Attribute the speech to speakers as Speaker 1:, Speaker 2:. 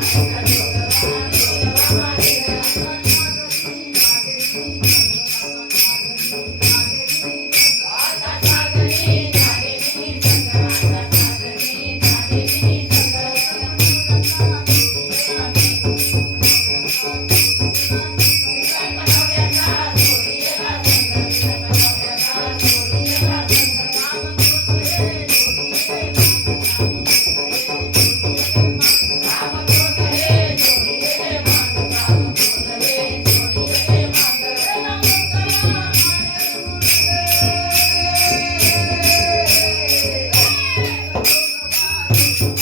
Speaker 1: Thank okay. you.